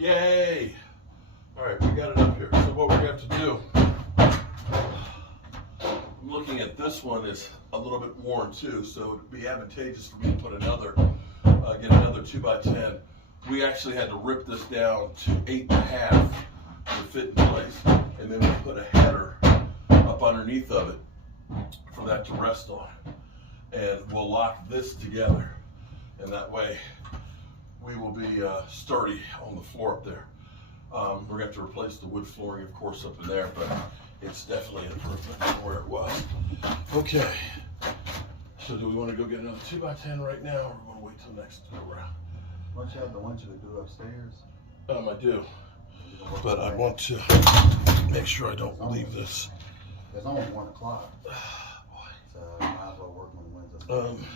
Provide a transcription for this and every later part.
Yay! All right, we got it up here. So what we're gonna have to do, I'm looking at this one is a little bit worn too, so it'd be advantageous for me to put another, get another 2x10. We actually had to rip this down to 8.5 to fit in place, and then we put a header up underneath of it for that to rest on. And we'll lock this together, and that way we will be sturdy on the floor up there. We're going to have to replace the wood flooring, of course, up in there, but it's definitely an improvement from where it was. Okay, so do we want to go get another 2x10 right now, or we want to wait till next go around? Don't you have the ones you do upstairs? I do, but I want to make sure I don't leave this. It's only 1 o'clock. So you might as well work on Wednesday.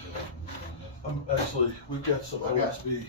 Actually, we've got some OSB.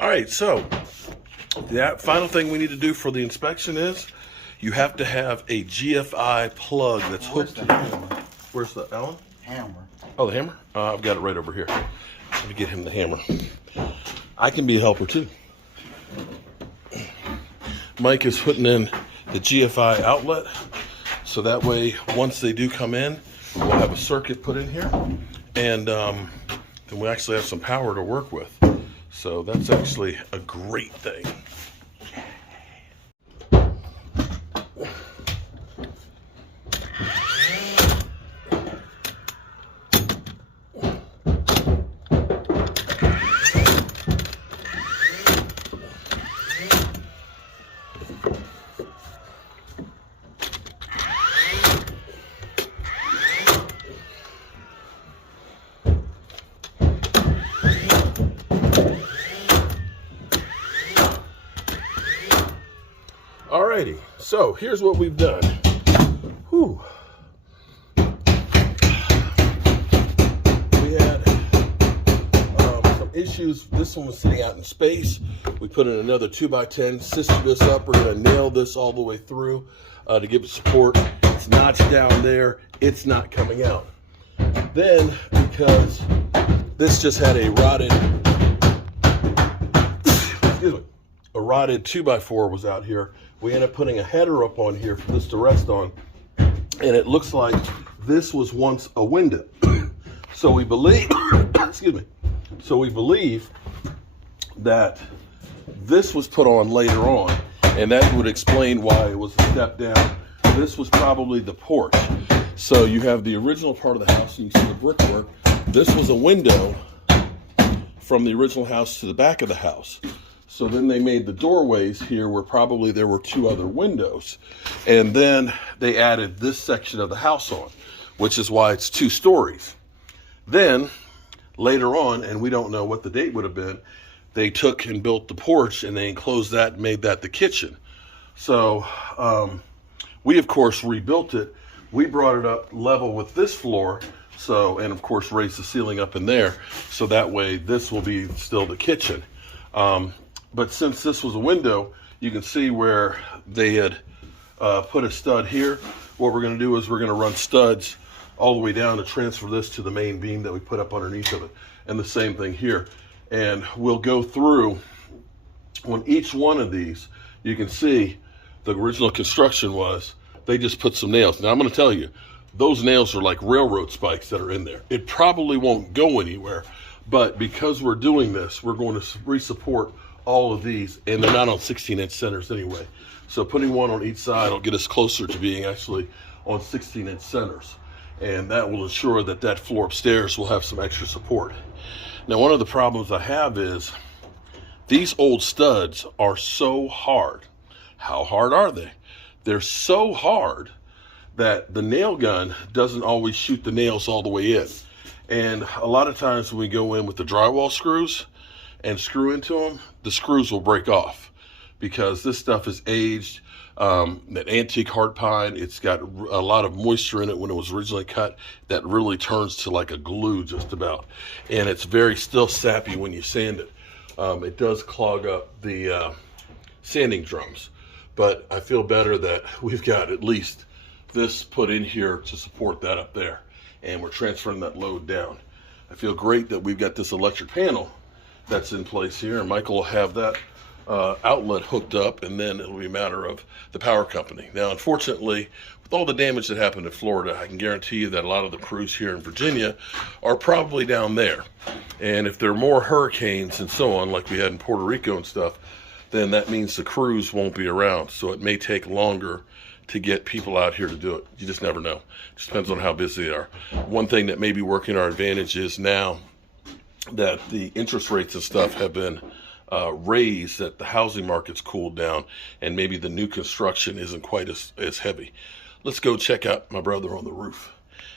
All right, so that final thing we need to do for the inspection is you have to have a GFI plug that's hooked to. Where's the Allen? Hammer. Oh, the hammer? I've got it right over here. Let me get him the hammer. I can be a helper too. Mike is putting in the GFI outlet, so that way once they do come in, we'll have a circuit put in here, and then we actually have some power to work with. So that's actually a great thing. Alrighty, so here's what we've done. Whew. We had some issues. This one was sitting out in space. We put in another 2x10, sistered this up. We're gonna nail this all the way through to give it support. It's notched down there. It's not coming out. Then, because this just had a rotted, excuse me, a rotted 2x4 was out here, we ended up putting a header up on here for this to rest on, and it looks like this was once a window. So we believe, excuse me, so we believe that this was put on later on, and that would explain why it was a step down. This was probably the porch. So you have the original part of the house, and you see the brickwork. This was a window from the original house to the back of the house. So then they made the doorways here where probably there were 2 other windows. And then they added this section of the house on, which is why it's 2 stories. Then later on, and we don't know what the date would have been, they took and built the porch and they enclosed that and made that the kitchen. So we of course rebuilt it. We brought it up level with this floor. So, and of course raised the ceiling up in there. So that way this will be still the kitchen. But since this was a window, you can see where they had put a stud here. What we're going to do is we're going to run studs all the way down to transfer this to the main beam that we put up underneath of it. And the same thing here. And we'll go through on each one of these. You can see the original construction was they just put some nails. Now I'm going to tell you, those nails are like railroad spikes that are in there. It probably won't go anywhere, but because we're doing this, we're going to re-support all of these, and they're not on 16-inch centers anyway. So putting one on each side will get us closer to being actually on 16-inch centers. And that will ensure that that floor upstairs will have some extra support. Now, one of the problems I have is these old studs are so hard. How hard are they? They're so hard that the nail gun doesn't always shoot the nails all the way in. And a lot of times when we go in with the drywall screws and screw into them, the screws will break off because this stuff is aged. That antique hard pine, it's got a lot of moisture in it when it was originally cut that really turns to like a glue just about. And it's very still sappy when you sand it. It does clog up the sanding drums. But I feel better that we've got at least this put in here to support that up there. And we're transferring that load down. I feel great that we've got this electric panel that's in place here, and Michael will have that outlet hooked up, and then it'll be a matter of the power company. Now, unfortunately, with all the damage that happened in Florida, I can guarantee you that a lot of the crews here in Virginia are probably down there. And if there are more hurricanes and so on, like we had in Puerto Rico and stuff, then that means the crews won't be around. So it may take longer to get people out here to do it. You just never know. It just depends on how busy they are. One thing that may be working our advantage is now that the interest rates and stuff have been raised, that the housing market's cooled down, and maybe the new construction isn't quite as heavy. Let's go check out my brother on the roof.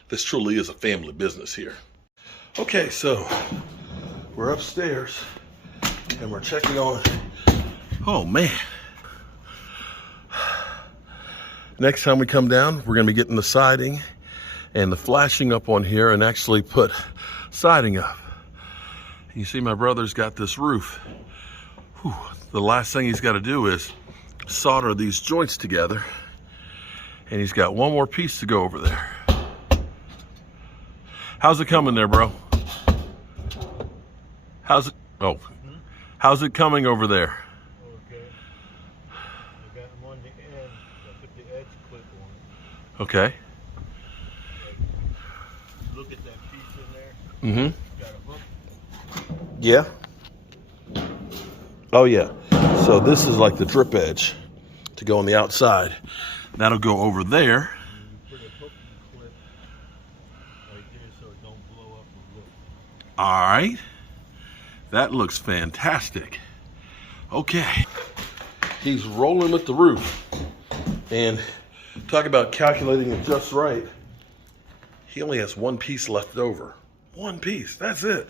This truly is a family business here. Okay, so we're upstairs and we're checking on, oh man. Next time we come down, we're gonna be getting the siding and the flashing up on here and actually put siding up. You see my brother's got this roof. Whew. The last thing he's got to do is solder these joints together, and he's got one more piece to go over there. How's it coming there, bro? How's it? Oh, how's it coming over there? Okay. I got them on the end. I put the edge clip on it. Okay. Look at that piece in there. Mm-hmm. Got a hook. Yeah. Oh yeah. So this is like the drip edge to go on the outside. That'll go over there. You put a hook clip right there so it don't blow up the roof. All right. That looks fantastic. Okay. He's rolling with the roof. And talk about calculating it just right. He only has one piece left over. One piece, that's it.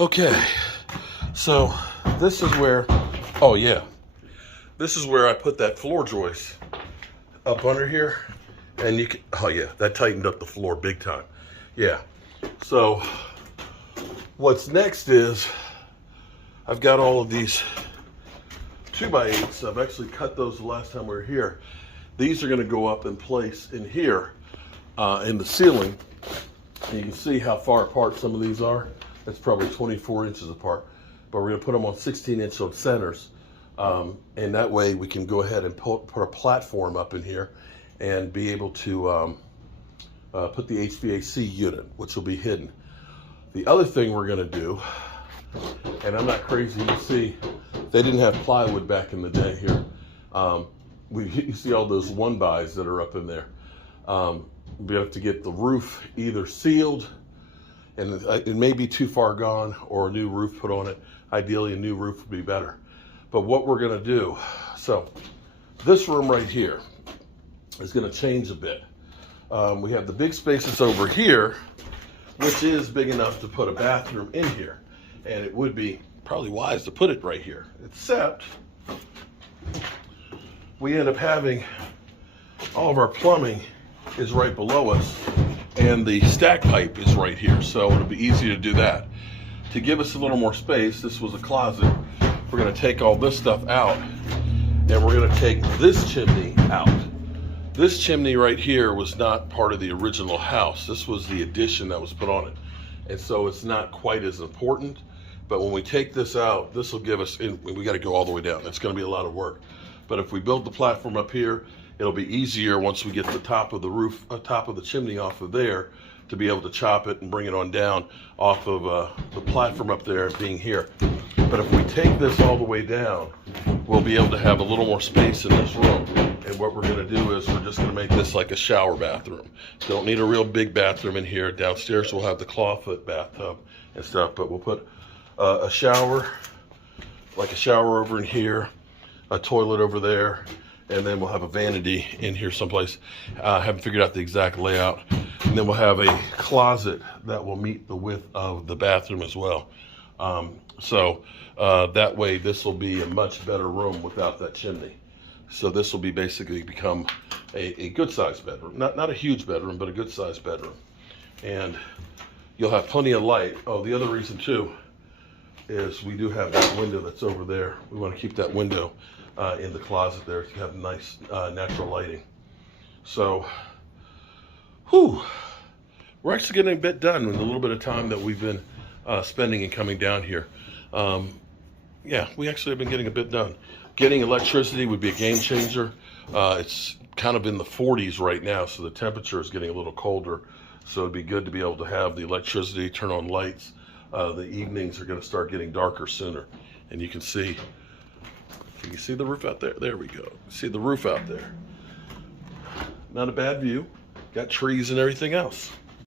Okay. So this is where, oh yeah. This is where I put that floor joist up under here. And you can, oh yeah, that tightened up the floor big time. Yeah. So what's next is I've got all of these 2x8s. I've actually cut those the last time we were here. These are gonna go up in place in here, in the ceiling. And you can see how far apart some of these are. That's probably 24 inches apart. But we're gonna put them on 16-inch on centers. And that way we can go ahead and put a platform up in here and be able to put the HVAC unit, which will be hidden. The other thing we're gonna do, and I'm not crazy, you see, they didn't have plywood back in the day here. You see all those 1-bys that are up in there. We have to get the roof either sealed, and it may be too far gone, or a new roof put on it. Ideally, a new roof would be better. But what we're gonna do, so this room right here is gonna change a bit. We have the big spaces over here, which is big enough to put a bathroom in here. And it would be probably wise to put it right here, except we end up having all of our plumbing is right below us, and the stack pipe is right here, so it'll be easy to do that. To give us a little more space, this was a closet. We're gonna take all this stuff out, and we're gonna take this chimney out. This chimney right here was not part of the original house. This was the addition that was put on it. And so it's not quite as important, but when we take this out, this will give us, we gotta go all the way down. It's gonna be a lot of work. But if we build the platform up here, it'll be easier once we get the top of the roof, top of the chimney off of there, to be able to chop it and bring it on down off of the platform up there being here. But if we take this all the way down, we'll be able to have a little more space in this room. And what we're gonna do is we're just gonna make this like a shower bathroom. Don't need a real big bathroom in here. Downstairs we'll have the clawfoot bathtub and stuff, but we'll put a shower, like a shower over in here, a toilet over there, and then we'll have a vanity in here someplace. I haven't figured out the exact layout, And then we'll have a closet that will meet the width of the bathroom as well. So that way this will be a much better room without that chimney. So this will be basically become a good sized bedroom. Not a huge bedroom, but a good sized bedroom. And you'll have plenty of light. Oh, the other reason too is we do have that window that's over there. We want to keep that window in the closet there to have nice natural lighting. So, whew, we're actually getting a bit done in the little bit of time that we've been spending and coming down here. Yeah, we actually have been getting a bit done. Getting electricity would be a game changer. It's kind of in the 40s right now, so the temperature is getting a little colder. So it'd be good to be able to have the electricity, turn on lights. The evenings are going to start getting darker sooner. And you can see the roof out there? There we go. See the roof out there. Not a bad view. Got trees and everything else.